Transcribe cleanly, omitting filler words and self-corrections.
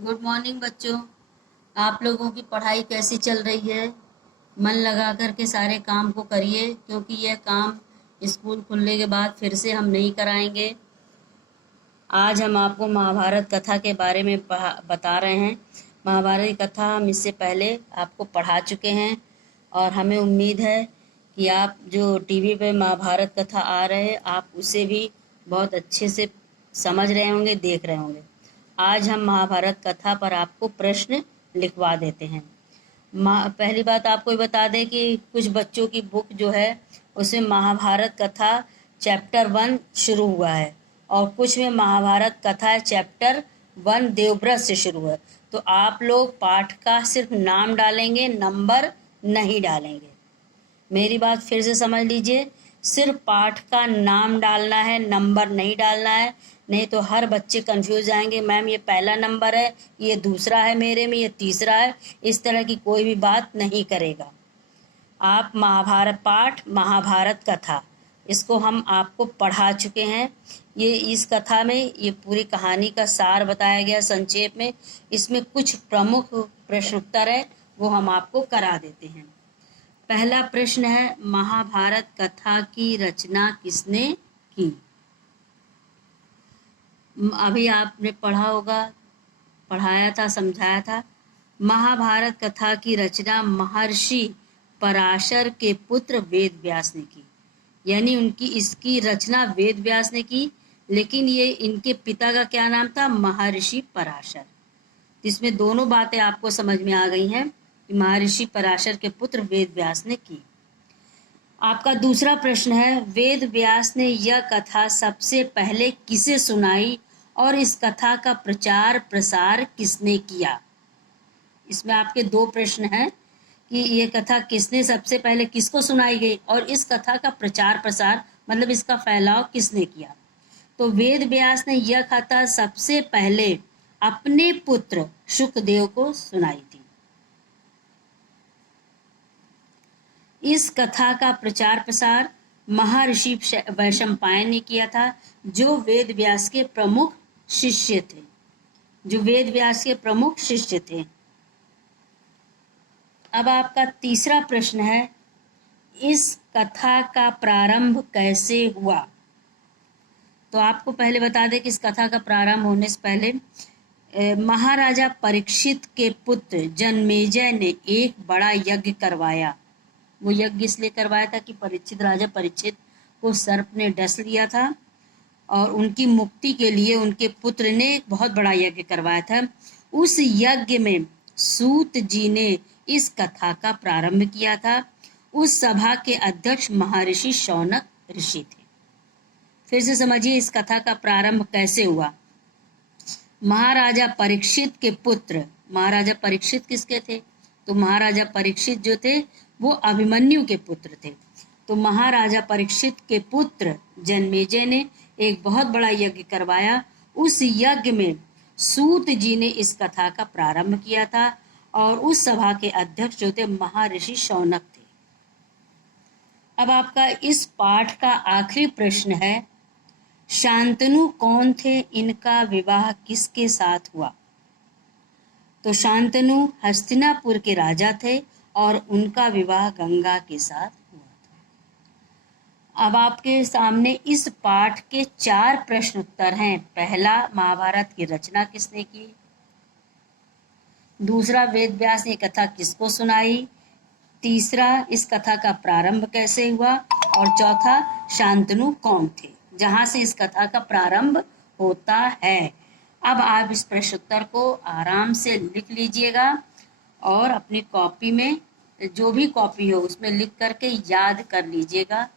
Good morning बच्चों। आप लोगों की पढ़ाई कैसी चल रही है? मन लगा कर के सारे काम को करिए, क्योंकि यह काम स्कूल खुलने के बाद फिर से हम नहीं कराएंगे। आज हम आपको महाभारत कथा के बारे में बता रहे हैं। महाभारत कथा हम इससे पहले आपको पढ़ा चुके हैं और हमें उम्मीद है कि आप जो टीवी पे महाभारत कथा आ रहे हैं आप उसे भी बहुत अच्छे से समझ रहे होंगे, देख रहे होंगे। आज हम महाभारत कथा पर आपको प्रश्न लिखवा देते हैं। पहली बात आपको ये बता दें कि कुछ बच्चों की बुक जो है उसमें महाभारत कथा चैप्टर 1 शुरू हुआ है और कुछ में महाभारत कथा चैप्टर 1 देवव्रत से शुरू है। तो आप लोग पाठ का सिर्फ नाम डालेंगे, नंबर नहीं डालेंगे। मेरी बात फिर से समझ लीजिए, सिर्फ पाठ का नाम डालना है, नंबर नहीं डालना है। नहीं तो हर बच्चे कंफ्यूज जाएंगे, मैम ये पहला नंबर है, ये दूसरा है, मेरे में ये तीसरा है। इस तरह की कोई भी बात नहीं करेगा। आप महाभारत पाठ, महाभारत कथा, इसको हम आपको पढ़ा चुके हैं। ये इस कथा में ये पूरी कहानी का सार बताया गया संक्षेप में। इसमें कुछ प्रमुख प्रश्न उत्तर है, वो हम आपको करा देते हैं। पहला प्रश्न है, महाभारत कथा की रचना किसने की? अभी आपने पढ़ा होगा, पढ़ाया था, समझाया था। महाभारत कथा की रचना महर्षि पराशर के पुत्र वेद व्यास ने की। यानी इसकी रचना वेद व्यास ने की, लेकिन ये इनके पिता का क्या नाम था? महर्षि पराशर। इसमें दोनों बातें आपको समझ में आ गई हैं कि महर्षि पराशर के पुत्र वेद व्यास ने की। आपका दूसरा प्रश्न है, वेद व्यास ने यह कथा सबसे पहले किसे सुनाई और इस कथा का प्रचार प्रसार किसने किया? इसमें आपके दो प्रश्न हैं कि ये कथा किसने सबसे पहले किसको सुनाई गई और इस कथा का प्रचार प्रसार मतलब इसका फैलाव किसने किया। तो वेद व्यास ने यह कथा सबसे पहले अपने पुत्र शुकदेव को सुनाई थी। इस कथा का प्रचार प्रसार महर्षि वैशंपायन ने किया था, जो वेद व्यास के प्रमुख शिष्य थे। अब आपका तीसरा प्रश्न है, इस कथा का प्रारंभ कैसे हुआ? तो आपको पहले बता दें कि इस कथा का प्रारंभ होने से पहले महाराजा परीक्षित के पुत्र जन्मेजय ने एक बड़ा यज्ञ करवाया। वो यज्ञ इसलिए करवाया था कि राजा परीक्षित को सर्प ने डस लिया था और उनकी मुक्ति के लिए उनके पुत्र ने एक बहुत बड़ा यज्ञ करवाया था। उस यज्ञ में सूत जी ने इस कथा का प्रारंभ किया था। उस सभा के अध्यक्ष महर्षि शौनक ऋषि थे। फिर से समझिए इस कथा का प्रारंभ कैसे हुआ। महाराजा परीक्षित के पुत्र, महाराजा परीक्षित किसके थे? तो महाराजा परीक्षित जो थे वो अभिमन्यु के पुत्र थे। तो महाराजा परीक्षित के पुत्र जन्मेजय ने एक बहुत बड़ा यज्ञ करवाया। उस यज्ञ में सूत जी ने इस कथा का प्रारंभ किया था और उस सभा के अध्यक्ष जो थे महर्षि शौनक थे। अब आपका इस पाठ का आखिरी प्रश्न है, शांतनु कौन थे? इनका विवाह किसके साथ हुआ? तो शांतनु हस्तिनापुर के राजा थे और उनका विवाह गंगा के साथ हुआ था। अब आपके सामने इस पाठ के 4 प्रश्न उत्तर हैं। पहला, महाभारत की रचना किसने की? दूसरा, वेद व्यास ने कथा किसको सुनाई? तीसरा, इस कथा का प्रारंभ कैसे हुआ? और चौथा, शांतनु कौन थे, जहां से इस कथा का प्रारंभ होता है। अब आप इस प्रश्न उत्तर को आराम से लिख लीजिएगा और अपनी कॉपी में, जो भी कॉपी हो उसमें लिख करके याद कर लीजिएगा।